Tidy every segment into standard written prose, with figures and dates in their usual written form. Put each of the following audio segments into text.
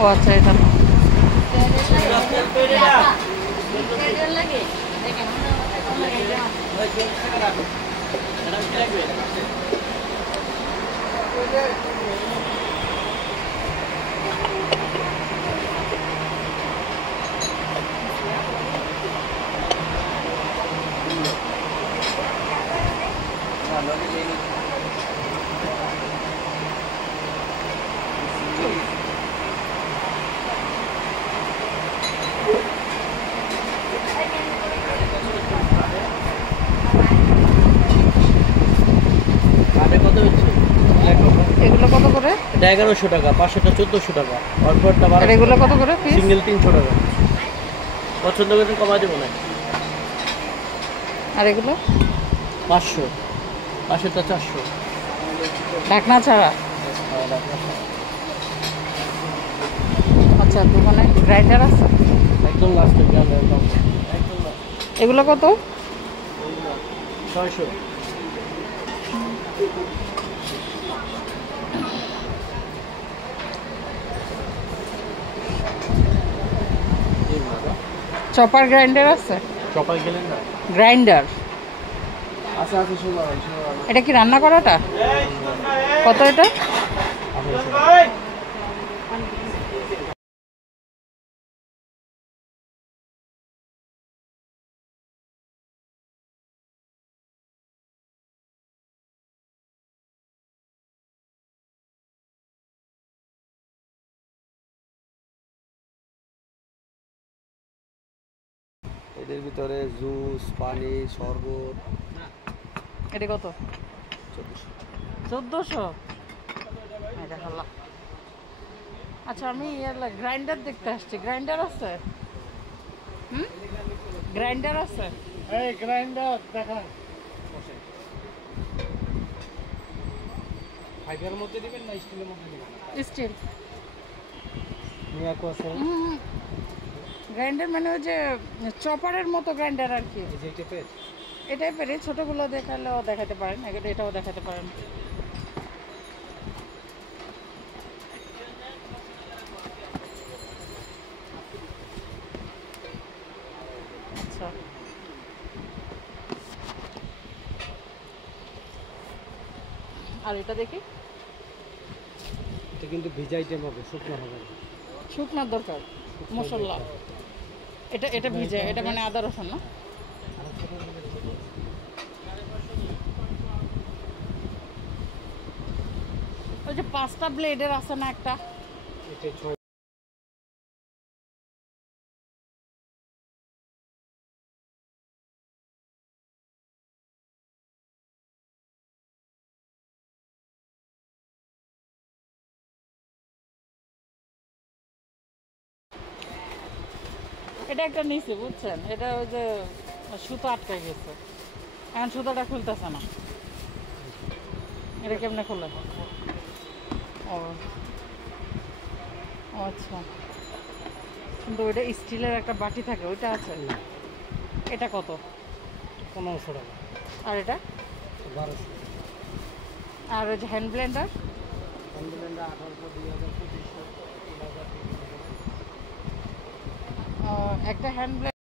ও আচ্ছা এটা এগুলো কত করে? এটা 1100 টাকা, 500টা 1400 টাকা, অল্পটা 1200। এগুলো কত করে পিস? সিঙ্গেল 300 টাকা। পছন্দ করে কমাই দেব না। আর এগুলো 500, 500টা 400। ঢাকনা ছাড়া? আচ্ছা, দোকানে গ্রাইন্ডার আছে? একদম লাস্টে গ্রাইন্ডার দাম। এগুলো কত? 600। চপার গ্রাইন্ডার আছে? চপার গেলেন না? গ্রাইন্ডার আচ্ছা আচ্ছা, শুনো। এটা কি রান্না করাটা? কত এটা? এদের ভিতরে জুস, পানি, শরবত। এটা কত? 1400। এটা হলো। আচ্ছা, আমি গ্রাইন্ডার দেখতে আসছি। গ্রাইন্ডার আছে? গ্রাইন্ডার আছে? এই গ্রাইন্ডার দেখান। ফাইবারের মধ্যে দিবেন না স্টিলের মধ্যে দিবেন? স্টিল। নিয়াকো আছে। গ্রাইন্ডার মানে ওই যে চপারের মতো গ্রাইন্ডার আর কি। এই যে টাইপের? এই টাইপের ছোটগুলো দেখালেও দেখাতে পারেন, এটাও দেখাতে পারেন। আচ্ছা, আর এটা দেখি। এটা কিন্তু ভিজা আইটেম হবে, শুকনো হবে না। শুকনার দরকার মশলা। এটা ভিজে, এটা মানে আদা রসুন না? ওই যে 5টা ব্লেডের আছে না একটা? এটা একটা নিচে, বুঝছেন? এটা ওই যে সুতো আটকে গেছে, এখন সুতোটা খুলতেছে না। এটা কেমনে খোলে? ও আচ্ছা, কিন্তু ওইটা স্টিলের একটা বাটি থাকে, ওইটা আছে? এটা কত? 1500 টাকা। আর এটা? 1200। আর ওই যে হ্যান্ড ব্লেন্ডার? Hand Blender 1800, 2000, 2500, 3000। একটা হ্যান্ড ব্লেন্ডার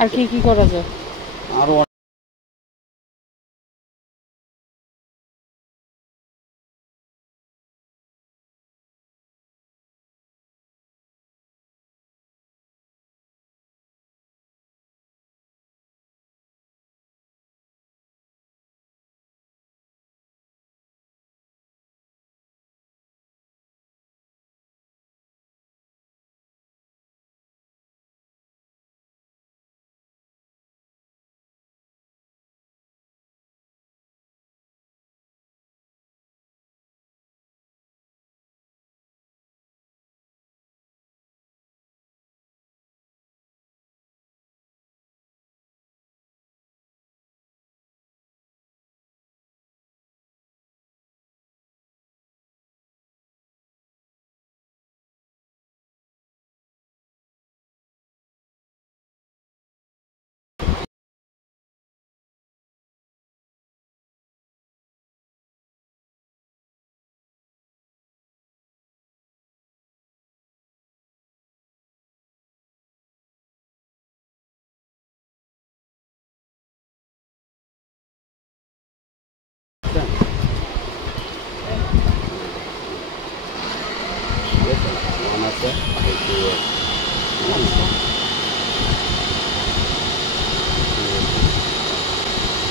আর কি কি করা যায়? আরও আছে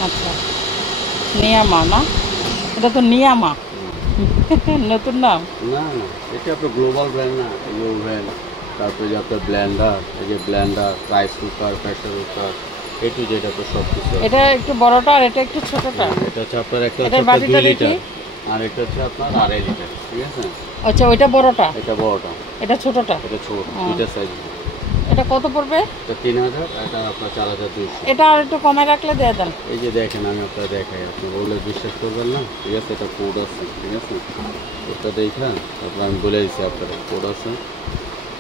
আচ্ছা, নিয়ামা না? এটা তো নিয়ামা, নতুন নাম। না না, এটা আপনার গ্লোবাল ব্র্যান্ড না। এই ওভেন, তারপরে যে আপনার ব্লেন্ডার, এই যে blender, rice cooker, pressure cooker, A to Z আপনার সব কিছু। এটা একটু বড়টা আর এটা একটু ছোটটা। এটা হচ্ছে আপনার একটা এটার হচ্ছে বাটিটা 2 লিটার, দেখি। আর এটা হচ্ছে আপনার 2.5 লিটার। ঠিক আছে, আচ্ছা, ওইটা বড়টা, এটা বড়টা, এটা ছোটটা। এটা ছোট, ও। দুইটা সাইজ। এটা কত পড়বে? এটা 3000, এটা আপনার 4200। এটা আর একটু কমে রাখলে দিয়ে দেন। এই যে দেখেন, আমি আপনার দেখাই, আপনি বলে বিশ্বাস করবেন না। ঠিক আছে, এটা কোড আছে। ঠিক আছে, কোডটা দেখা তারপর আমি বলে দিচ্ছি আপনার কোড আছে।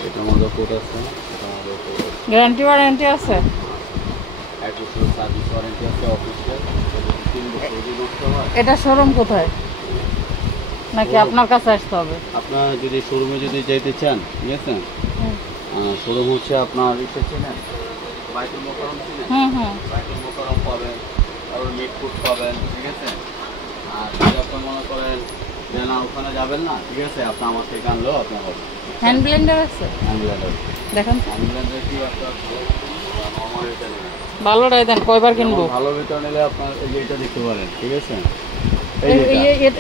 এটার মধ্যে কোড আছে, এটার মধ্যে কোড আছে। গ্যারান্টি ওয়ারেন্টি আছে? 1 বছরের সার্ভিস ওয়ারেন্টি আছে অফিসিয়াল। 3 বছর যদি নষ্ট হয়। এটা শোরুম কোথায়, নাকি আপনার কাছে আসতে হবে? আপনার যদি শোরুমে যদি যেতে চান, ঠিক আছে, শোরুম হচ্ছে আপনার ইসে চেনেন, বাইতুল মোকাররম চেনেন? হুম হুম। বাইতুল মোকাররম পাবেন, তারপর মিটফুট পাবেন। ঠিক আছে, আর যদি আপনি মনে করেন যে না ওখানে যাবেন না, ঠিক আছে, আপনি আমার থেকে আনলেও আপনার হবে। হ্যান্ড ব্লেন্ডার আছে? হ্যান্ডব্লেন্ডার, দেখেন তো। হ্যান্ডব্লেন্ডার কি আপনার নর্মাল এটা নেবেন। ভালোটাই দেন, কয়বার কিনবো? যেমন ভালো ভিতর নিলে আপনার এই যে এটা দেখতে পারেন। ঠিক আছে,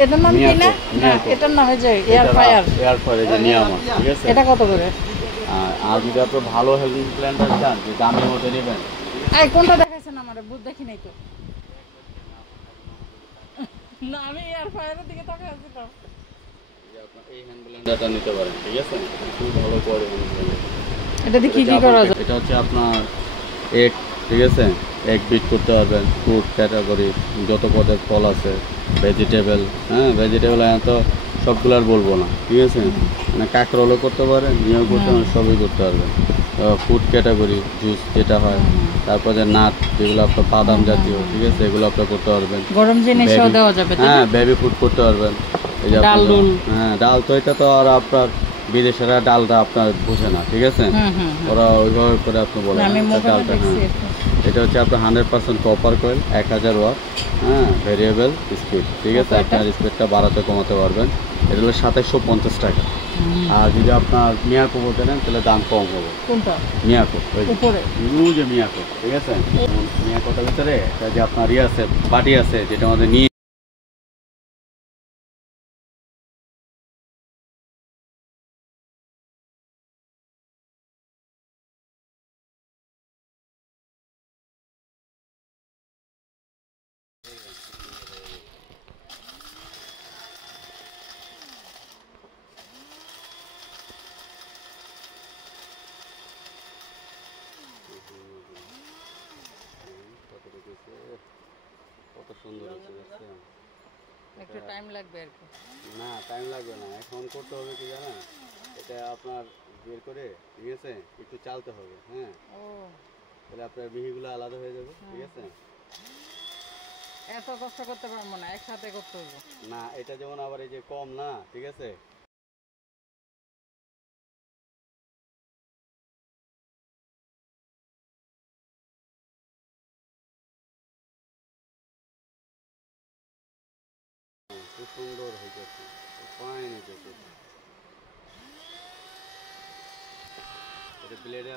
এটার নাম কি? না না, এটার নাম এই যে এয়ার ফ্রায়ার। এয়ার ফ্রায়ার, এই যে নিয়ামা। ঠিক আছে, এটা কত করে? আর যদি আপনি ভালো হেলদি ব্লেন্ডার চান, যে দামের মধ্যে নেবেন, এই কোনটা দেখাইছেন আমারে? বুঝ দেখি নাই তো। না, আমি এয়ার ফ্রায়ারের দিকে তাকাই আছি তো। যে আপনি এই হ্যান্ড ব্লেন্ডারটা নিতে পারেন। ঠিক আছে, খুব ভালো কোয়ালিটি হ্যান্ড ব্লেন্ডার। এটা দিয়ে কি কি করা যায়? এটা হচ্ছে আপনার এগ। ঠিক আছে, এগ বিট করতে পারবেন, ফ্রুট ক্যাটাগরি যত পদের ফল আছে, ভেজিটেবল। হ্যাঁ, ভেজিটেবল তো সবগুলো আর বলবো না। ঠিক আছে, মানে কাঁকরোলও করতে পারেন, নিয়েও করতে পারেন, সবই করতে পারবেন। ফুড ক্যাটাগরি জুস যেটা হয়, তারপরে নাট যেগুলো আপনার বাদাম জাতীয়, ঠিক আছে, এগুলো আপনার করতে পারবেন। গরম জিনিসও দেওয়া যাবে? হ্যাঁ, বেবি ফুড করতে পারবেন। এই যে ডাল ডুল। হ্যাঁ, ডাল তো এটা তো আর আপনার বিদেশেরা ডালটা আপনার বুঝে না। ঠিক আছে, ওরা ওইভাবে করে আপনি বলেন আমি মোবাইলে ডালটা। দেখছি। এটা হচ্ছে আপনার 100% কপার কয়েল, 1000 ওয়াট। হ্যাঁ, ভেরিয়েবল স্পিড। ঠিক আছে, আপনার স্পিডটা বাড়াতে কমাতে পারবেন। এটা হলো 2750 টাকা। আর যদি আপনার মিয়াকো বলতে নেন তাহলে দাম কম হবে। কোনটা? মিয়াকো, ওই উপরে যে মিয়াকো। ঠিক আছে, মিয়াকোটার ভিতরে একটা যে আপনার ইয়ে আছে, বাটি আছে, যেটা আমাদের নিয়ে কত সুন্দর হচ্ছে, দেখছেন? একটু টাইম লাগবে আর কি। না, টাইম লাগবে না, এখন করতে হবে কি জানেন, এটা আপনার বের করে, ঠিক আছে, একটু চালতে হবে। হ্যাঁ, ও, তাহলে আপনার মিহিগুলো আলাদা হয়ে যাবে। ঠিক আছে, এত কষ্ট করতে পারবো না, একসাথে করতে হবে। না এটা যেমন আবার এই যে কম না। ঠিক আছে, খুব সুন্দর হয়েছে, ফাইন হয়েছে। এটা ব্লেডে